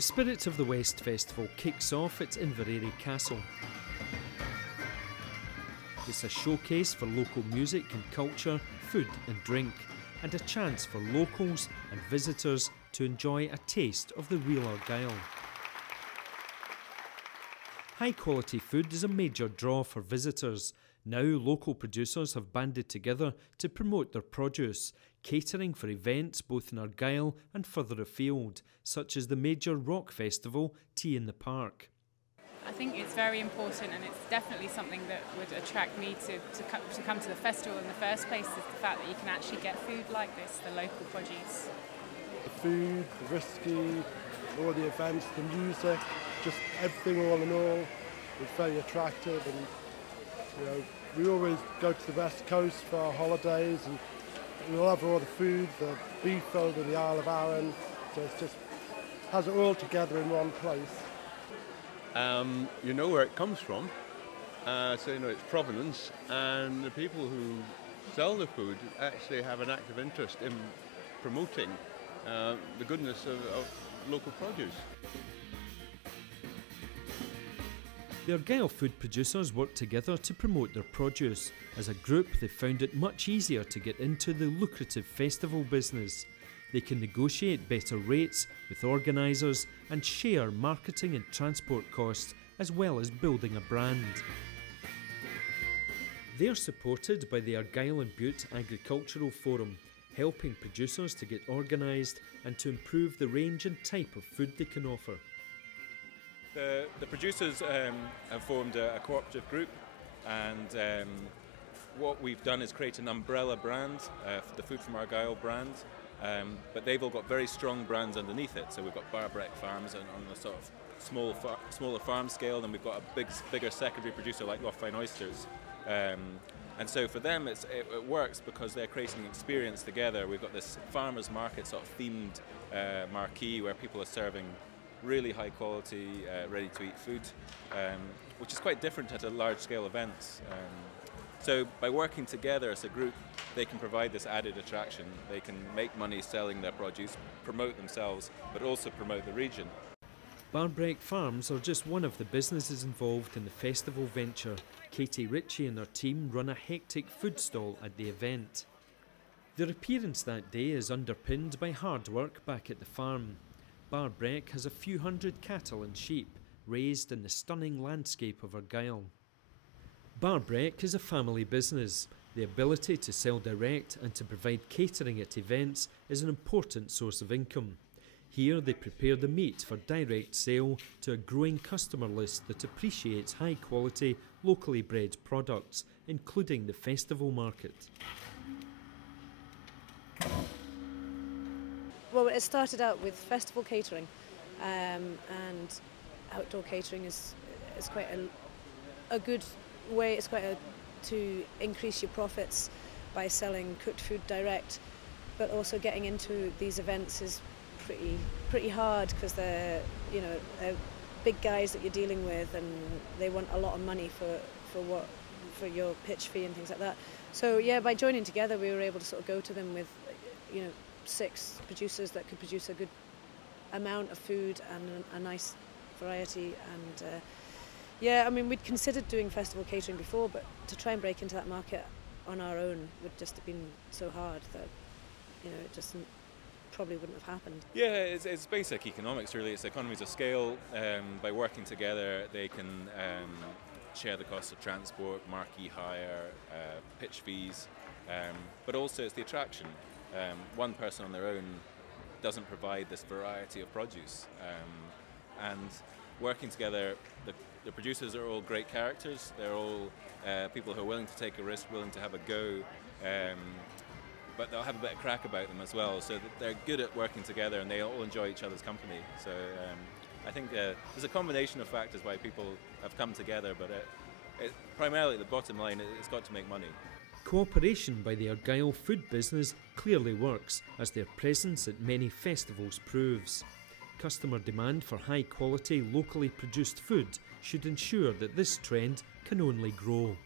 The Spirit of the West Festival kicks off at Inverary Castle. It's a showcase for local music and culture, food and drink, and a chance for locals and visitors to enjoy a taste of the real Argyll. High quality food is a major draw for visitors. Now local producers have banded together to promote their produce, catering for events both in Argyll and further afield, such as the major rock festival Tea in the Park. I think it's very important, and it's definitely something that would attract me to come to the festival in the first place, is the fact that you can actually get food like this, the local produce. The food, the whiskey, all the events, the music, just everything all in all is very attractive. And we always go to the West Coast for our holidays, and we love all the food, the beef over the Isle of Arran, so it just has it all together in one place. You know where it comes from, so you know its provenance, and the people who sell the food actually have an active interest in promoting the goodness of local produce. The Argyll food producers work together to promote their produce. As a group, they found it much easier to get into the lucrative festival business. They can negotiate better rates with organisers and share marketing and transport costs, as well as building a brand. They are supported by the Argyll and Bute Agricultural Forum, helping producers to get organised and to improve the range and type of food they can offer. The producers have formed a cooperative group, and what we've done is create an umbrella brand, for the Food from Argyll brand, but they've all got very strong brands underneath it. So we've got Barbreck Farms on a sort of smaller farm scale, and we've got a bigger secondary producer like Lochfine Oysters. And so for them it works because they're creating an experience together. We've got this farmers market sort of themed marquee where people are serving really high quality, ready to eat food, which is quite different at a large scale events. So by working together as a group, they can provide this added attraction. They can make money selling their produce, promote themselves, but also promote the region. Barbreck Farms are just one of the businesses involved in the festival venture. Katie Ritchie and her team run a hectic food stall at the event. Their appearance that day is underpinned by hard work back at the farm. Barbreck has a few hundred cattle and sheep raised in the stunning landscape of Argyll. Barbreck is a family business. The ability to sell direct and to provide catering at events is an important source of income. Here they prepare the meat for direct sale to a growing customer list that appreciates high quality, locally bred products, including the festival market. Well, it started out with festival catering, and outdoor catering is quite a good way. It's quite to increase your profits by selling cooked food direct, but also getting into these events is pretty hard because they're big guys that you're dealing with, and they want a lot of money for your pitch fee and things like that. So yeah, by joining together, we were able to sort of go to them with 6 producers that could produce a good amount of food and a nice variety. And yeah, I mean, we'd considered doing festival catering before, but to try and break into that market on our own would just have been so hard that it just probably wouldn't have happened. Yeah, it's basic economics really. It's economies of scale. By working together, they can share the cost of transport, marquee hire, pitch fees, but also it's the attraction. One person on their own doesn't provide this variety of produce, and working together, the producers are all great characters. They're all people who are willing to take a risk, willing to have a go, but they'll have a bit of crack about them as well, so that they're good at working together and they all enjoy each other's company. So I think there's a combination of factors why people have come together, but primarily the bottom line, it's got to make money. Cooperation by the Argyll food business clearly works, as their presence at many festivals proves. Customer demand for high quality, locally produced food should ensure that this trend can only grow.